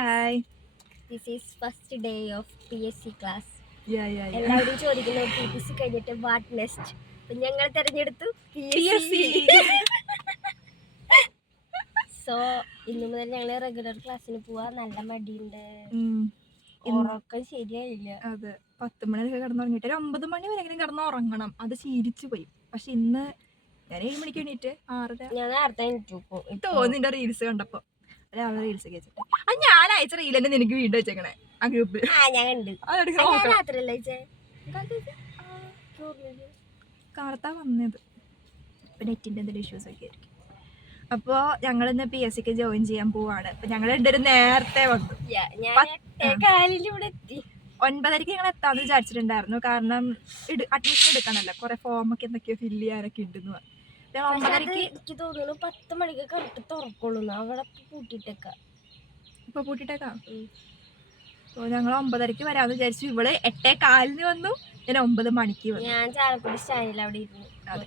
Hi. This is first day of PSC class. Yeah. എല്ലാവരും ചോദിക്കുന്നു PPC കഴിഞ്ഞിട്ട് what next? അപ്പോൾ ഞങ്ങൾ തിരഞ്ഞെടുത്തു PSC. സോ ഇന്നു മുതൽ ഞങ്ങൾ റെഗുലർ ക്ലാസ്സിന് പോവാ. നല്ല മടിയുണ്ട്, ഉറക്കം ശരിയായില്ല. അതെ, 10 മണിയൊക്കെ കിടന്നുറങ്ങിയിട്ട് 9 മണി വരെ കിടന്ന് ഉറങ്ങണം. അത് ശീലിച്ചു പോയി. പക്ഷെ ഇന്ന് ഞാൻ 7 മണിക്ക് എണീറ്റ് 6:30. ഞാൻ നേരത്തെ എണീറ്റു തോന്നിന്റെ റീൽസ് കണ്ടപ്പോ രാവിലെ റീൽസ് ഒക്കെ വെച്ചിട്ട് അത് ഞാൻ അയച്ച റീൽ തന്നെ എനിക്ക് വീണ്ടും വെച്ചേക്കണേ ആ ഗ്രൂപ്പിൽ. കാർത്താ വന്നത് ഇപ്പൊ നെറ്റിന്റെ എന്തെങ്കിലും ഇഷ്യൂസ് ഒക്കെ ആയിരിക്കും. അപ്പൊ ഞങ്ങളിന്ന് PSCക്ക് ജോയിൻ ചെയ്യാൻ പോവാണ്. അപ്പൊ ഞങ്ങൾ രണ്ടുപേരും നേരത്തെ വന്നു. 9:30 ഞങ്ങൾ എത്താന്ന് വിചാരിച്ചിട്ടുണ്ടായിരുന്നു. കാരണം അഡ്മിഷൻ എടുക്കണല്ലോ, കുറെ ഫോമൊക്കെ എന്തൊക്കെയോ ഫില്ല് ചെയ്യാനൊക്കെ ഉണ്ടെന്ന് പറഞ്ഞു. 9:30 എനിക്ക് തോന്നുന്നു 10 മണിക്ക് കറക്റ്റ് തുറക്കുള്ളൂ. അവിടെ പൂട്ടിട്ടേക്കാം. ഇപ്പൊ പൂട്ടിട്ടേക്കാം. അപ്പോൾ ഞങ്ങൾ 9:30 വരാമെന്ന് വിചാരിച്ചു. ഇവള് 8:15 വന്നു, ഞാൻ 9 മണിക്ക് വന്നു. ഞാൻ ചാലക്കുടി സ്റ്റാൻഡിൽ അവിടെ ഇരുന്നു. അതെ.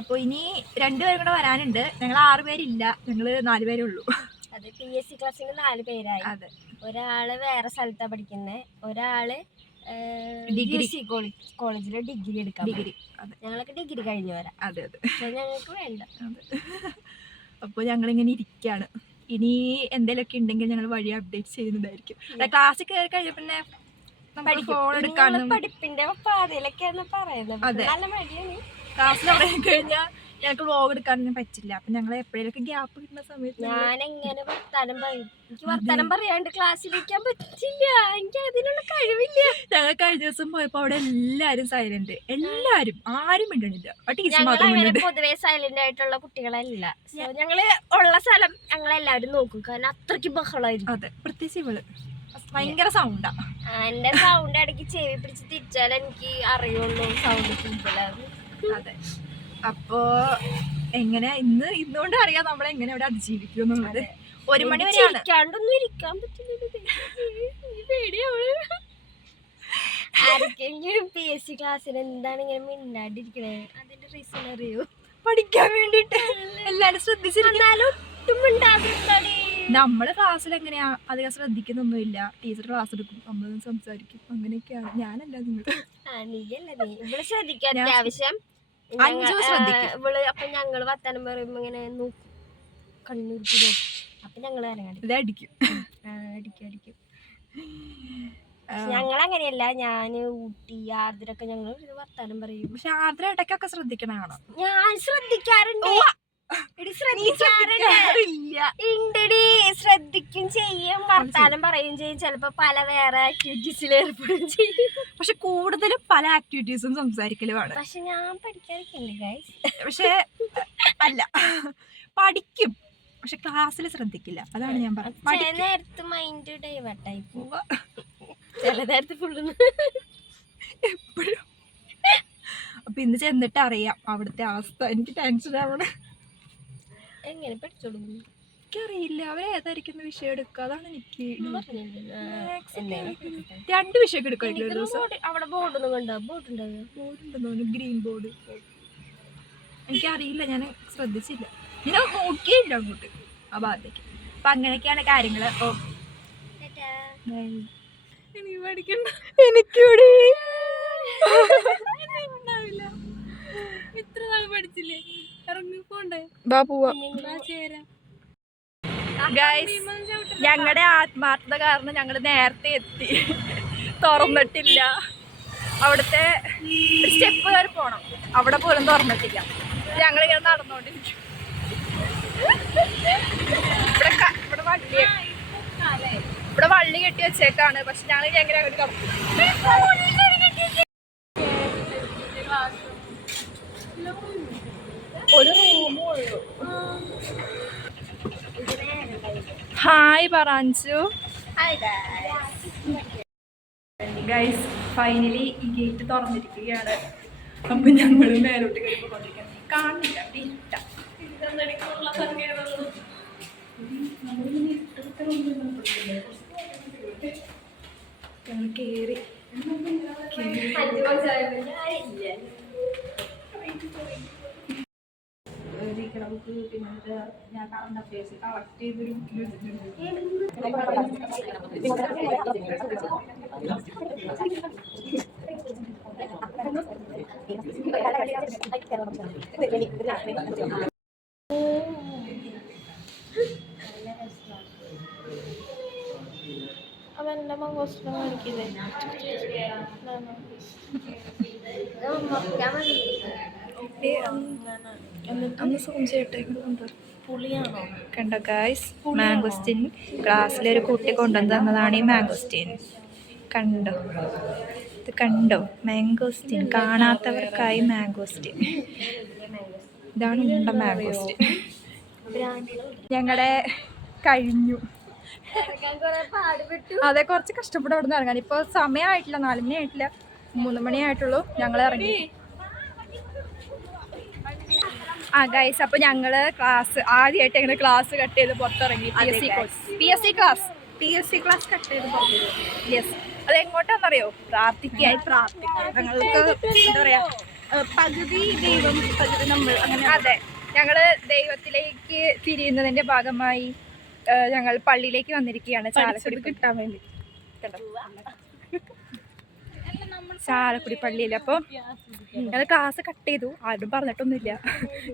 അപ്പോൾ ഇനി 2 പേരും കൂടെ വരാനുണ്ട്. ഞങ്ങൾ 6 പേരില്ല, ഞങ്ങൾ 4 പേരേ ഉള്ളൂ. അതെ, PSC ക്ലാസ്സിന് 4 പേരായി. അതെ, ഒരാള് വേറെ സ്ഥലത്താണ് പഠിക്കുന്നത്, ഒരാള് ഡിഗ്രി കോളേജിൽ ഡിഗ്രി എടുക്കാം. ഞങ്ങളൊക്കെ ഡിഗ്രി കഴിഞ്ഞു വരാം. അതെ ഞങ്ങൾക്ക് വേണ്ട. അതെ. അപ്പോൾ ഞങ്ങളിങ്ങനെ ഇരിക്കുകയാണ്. ഇനി എന്തെങ്കിലുമൊക്കെ ഉണ്ടെങ്കിൽ ഞങ്ങൾ വഴി അപ്ഡേറ്റ് ചെയ്യുന്നതായിരിക്കും. ക്ലാസ്സിൽ കയറി കഴിഞ്ഞ പിന്നെ ഫോൺ എടുക്കാനും പഠിപ്പിന്റെ പാതയിലൊക്കെയാണ് പറയുന്നത്. നല്ല മടിയാണ്. ക്ലാസ്സിൽ തുടങ്ങി കഴിഞ്ഞാൽ ഞങ്ങൾക്ക് വ്ലോഗ് എടുക്കാനൊന്നും പറ്റില്ല. അപ്പൊ ഞങ്ങൾ എപ്പോഴേലൊക്കെ ഗ്യാപ്പ് കിട്ടുന്ന സമയത്ത് ഞാൻ എങ്ങനെ വർത്താനം പറയും? എനിക്ക് വർത്താനം പറയാണ്ട് ക്ലാസ്സിലിരിക്കാൻ പറ്റില്ല. എനിക്ക് അതിനുള്ള കഴിവില്ല. ഞങ്ങൾ കഴിഞ്ഞ ദിവസം പോയപ്പോ അവിടെ എല്ലാരും സൈലന്റ്, എല്ലാരും ആരും മിണ്ടണില്ല. പൊതുവെ സൈലന്റ് ആയിട്ടുള്ള കുട്ടികളല്ല. ഞങ്ങള് ഉള്ള സ്ഥലം ഞങ്ങളെല്ലാവരും നോക്കും, കാരണം അത്രയ്ക്ക് ബഹളമായിരുന്നു. അതെ, പ്രത്യേകിച്ച് ഇവള് ഭയങ്കര സൗണ്ടാ. എന്റെ സൗണ്ട് ഇടയ്ക്ക് ചെവി പിടിച്ച് തിരിച്ചാൽ എനിക്ക് അറിയുള്ളൂ സൗണ്ട് കൂടുതലാണ്. അതെ, അപ്പോ എങ്ങനെ ഇന്നുകൊണ്ട് അറിയാം നമ്മളെങ്ങനെ അവിടെ അതിജീവിക്കും എന്നുള്ളത്. 1 മണി വരെയാണ്. ഇരിക്കാൻ പറ്റില്ല. ആർക്കെങ്കിലും PSC ക്ലാസ്സിൽ എന്താണ് ഇങ്ങനെ മിണ്ടാണ്ടിരിക്കണേ? അതിന്റെ റീസൺ അറിയോ? പഠിക്കാൻ വേണ്ടിട്ട് എല്ലാരും ശ്രദ്ധിച്ചിരുന്നാലും ഒട്ടും മിണ്ടാതിരുന്നാണ്. നമ്മള് ക്ലാസ്സിൽ എങ്ങനെയാ അധികം ശ്രദ്ധിക്കുന്നൊന്നുമില്ല. ടീച്ചർ ക്ലാസ് എടുക്കും, നമ്മൾ സംസാരിക്കും, അങ്ങനെയൊക്കെയാണ്. ഞാനല്ല നിങ്ങൾ. നീയല്ല, ഇവിടെ ശ്രദ്ധിക്കാൻ അത്യാവശ്യം. ഇവള് അപ്പൊ ഞങ്ങള് വർത്താനം പറയുമ്പോ ഇങ്ങനെ നോക്കും, കണ്ണൂർക്ക് നോക്കും. അപ്പൊ ഞങ്ങള് അടിക്കും. ഞങ്ങളങ്ങനെയല്ല. ഞാന് ഊട്ടി ആർദ്രൊക്കെ ഞങ്ങൾ വർത്താനം പറയും. പക്ഷെ ആർദ്ര ഇടയ്ക്കൊക്കെ ശ്രദ്ധിക്കണോ? ഞാൻ ശ്രദ്ധിക്കാറുണ്ട്. ശ്രദ്ധിക്കും ചെയ്യും, വർത്താനം പറയും ചെയ്യും. ചിലപ്പോ പല വേറെ ആക്ടിവിറ്റീസിൽ ഏർപ്പെടുകയും ചെയ്യും. പക്ഷെ കൂടുതലും പല ആക്ടിവിറ്റീസും സംസാരിക്കലുമാണ്. പക്ഷെ ഞാൻ പഠിക്കാറൊക്കെ. പക്ഷെ അല്ല, പഠിക്കും, പക്ഷെ ക്ലാസ്സിൽ ശ്രദ്ധിക്കില്ല. അതാണ് ഞാൻ പറഞ്ഞത്. ചില നേരത്ത് മൈൻഡ് ഡൈവേർട്ടായി പോവാ, ചില നേരത്ത് ഫുള്ള് എപ്പോഴും. അപ്പൊ ഇന്ന് ചെന്നിട്ട് അറിയാം അവിടുത്തെ അവസ്ഥ. എനിക്ക് ടെൻഷൻ ആവണം. എങ്ങനെ പഠിച്ചോളൂ എനിക്കറിയില്ല. അവരേതായിരിക്കുന്ന വിഷയം എടുക്കുക, അതാണ് എനിക്ക്. 2 വിഷയം എടുക്കില്ല ഒരു ദിവസം. അവിടെ ബോർഡൊന്നും കണ്ടോ? ബോർഡുണ്ടെന്നോ? Green board. എനിക്കറിയില്ല, ഞാൻ ശ്രദ്ധിച്ചില്ല, ഞാൻ നോക്കിയില്ല അങ്ങോട്ട് ആ ഭാഗത്തേക്ക്. അപ്പൊ അങ്ങനെയൊക്കെയാണ് കാര്യങ്ങള്. എനിക്കൂടെ ഇത്ര നാൾ പഠിച്ചില്ലേ? ഇറങ്ങി പോണ്ടേ? ഗൈസ്, ഞങ്ങളുടെ ആത്മാർത്ഥത കാരണം ഞങ്ങൾ നേരത്തെ എത്തി. തുറന്നിട്ടില്ല. അവിടുത്തെ സ്റ്റെപ്പ് കയറി പോണം, അവിടെ പോലും തുറന്നിട്ടില്ല. ഞങ്ങളിങ്ങനെ നടന്നുകൊണ്ടിരിക്കും. ഇവിടെ വള്ളി കെട്ടി വെച്ചേക്കാണ്. പക്ഷെ ഞങ്ങൾ എങ്ങനെ അങ്ങോട്ട് കടക്കും. ഒരു റൂമേ ഉള്ളൂ. ഹായ് പറാഞ്ചു. ഗൈസ്, ഫൈനലി ഈ ഗേറ്റ് തുറന്നിരിക്കുകയാണ്. അപ്പൊ ഞങ്ങൾ മേലോട്ട് കഴിപ്പോണ്ടിരിക്കാൻ കാണില്ല. ഞങ്ങൾ കേറി നമുക്ക് പിന്നെ ഞാൻ കറണ്ട് അഫയേഴ്സ് കളക്ട് ചെയ്തൊരു അവന്റെ മംഗോസ്റ്റിനെ കാണിക്കില്ലേ? ഒന്ന് സൂം ചെയ്യട്ടെ. പുളിയാണോ? കണ്ടോ ഗായ്സ്, മാംഗോസ്റ്റിൻ ഗ്ലാസ്സിലൊരു കുട്ടി കൊണ്ടുവന്ന് തന്നതാണ് ഈ മാംഗോസ്റ്റിൻ. കണ്ടോ, ഇത് കണ്ടോ മാംഗോസ്റ്റിൻ? കാണാത്തവർക്കായി മാംഗോസ്റ്റിൻ. ഇതാണ് ഉണ്ട മാംഗോസ്റ്റിൻ. ഞങ്ങളുടെ കഴിഞ്ഞു. അതെ, കുറച്ച് കഷ്ടപ്പെട്ട് അവിടെ നിന്ന് ഇറങ്ങാൻ. ഇപ്പോൾ സമയമായിട്ടില്ല, 4 മണി ആയിട്ടില്ല, 3 മണി ആയിട്ടുള്ളൂ. ഞങ്ങൾ ഇറങ്ങി. ആ ഗൈസ്, അപ്പോൾ ഞങ്ങൾ ക്ലാസ് ആദ്യമായിട്ട് ഞങ്ങൾ ക്ലാസ് കട്ട് ചെയ്ത് പുറത്തിറങ്ങി. P S C class cut ചെയ്ത് പുറത്തു. യെസ്, അത് എങ്ങോട്ടാണെന്നറിയോ? പ്രാർത്ഥിക്കാൻ. ഞങ്ങൾക്ക് എന്താ പറയുക, പകുതി ദൈവം പകുതി നമ്മൾ, അങ്ങനെ. അതെ, ഞങ്ങൾ ദൈവത്തിലേക്ക് തിരിയുന്നതിൻ്റെ ഭാഗമായി ഞങ്ങൾ പള്ളിയിലേക്ക് വന്നിരിക്കുകയാണ്. ചാലക്കുടി കിട്ടാൻ വേണ്ടി. ചാലക്കുടി പള്ളിയിൽ. അപ്പോൾ ഞങ്ങൾ ക്ലാസ് കട്ട് ചെയ്തു. ആരും പറഞ്ഞിട്ടൊന്നുമില്ല.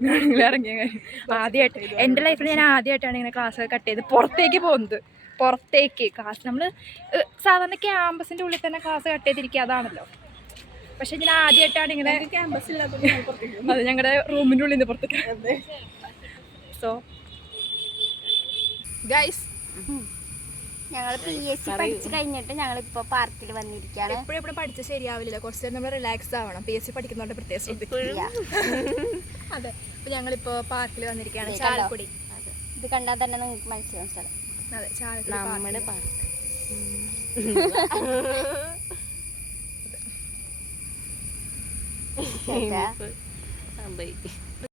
ഞങ്ങൾ ഇറങ്ങിയ കാര്യം ആദ്യമായിട്ട് എൻ്റെ ലൈഫിൽ ഞാൻ ആദ്യമായിട്ടാണ് ഇങ്ങനെ ക്ലാസ് കട്ട് ചെയ്ത് പുറത്തേക്ക് പോകുന്നത്. പുറത്തേക്ക് ക്ലാസ്, നമ്മൾ സാധാരണ ക്യാമ്പസിൻ്റെ ഉള്ളിൽ തന്നെ ക്ലാസ് കട്ട് ചെയ്തിരിക്കുക, അതാണല്ലോ. പക്ഷെ ഞാൻ ആദ്യമായിട്ടാണ് ഇങ്ങനെ ക്യാമ്പസില്ലാത്ത അത് ഞങ്ങളുടെ റൂമിൻ്റെ ഉള്ളിൽ നിന്ന് പുറത്തേക്ക്. സോ ഗൈസ്, ഞങ്ങൾ PSC പഠിച്ചു കഴിഞ്ഞിട്ട് ഞങ്ങളിപ്പോൾ പാർക്കിൽ വന്നിരിക്കുകയാണ്. എപ്പോഴും പഠിച്ച് ശരിയാവില്ല, കുറച്ച് നേരം നമ്മൾ റിലാക്സ് ആവണം. PSC പഠിക്കുന്നതുകൊണ്ട് പ്രത്യേകം ശ്രദ്ധിക്കില്ല. അതെ, അപ്പോൾ ഞങ്ങളിപ്പോൾ പാർക്കിൽ വന്നിരിക്കുകയാണ്. ചാലക്കുടി. ഇത് കണ്ടാൽ തന്നെ നിങ്ങൾക്ക് മനസ്സിലാവും സ്ഥലം. അതെ, ചാലക്കുടി നമ്മുടെ പാർക്ക്.